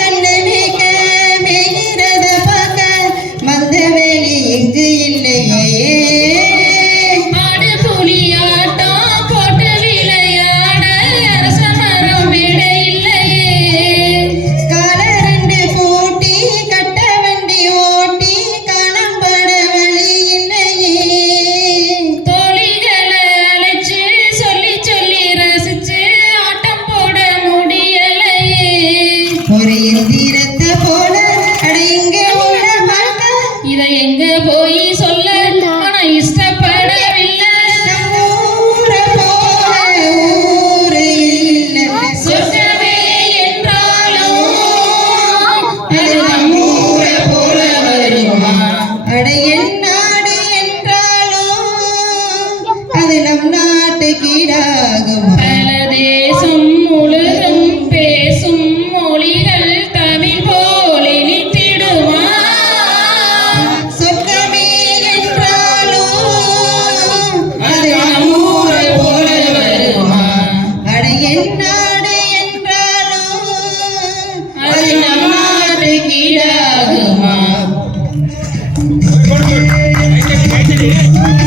in the போல அடையுங்க இதை எங்க போய் சொல்ல? ஆனா இஷ்டப்படவில்லை. சொன்னவே என்றாலும் போல வருமா? அடையன் நாடு என்றாலும் அது நம் நாட்டுக்கீடாகுமா Yeah.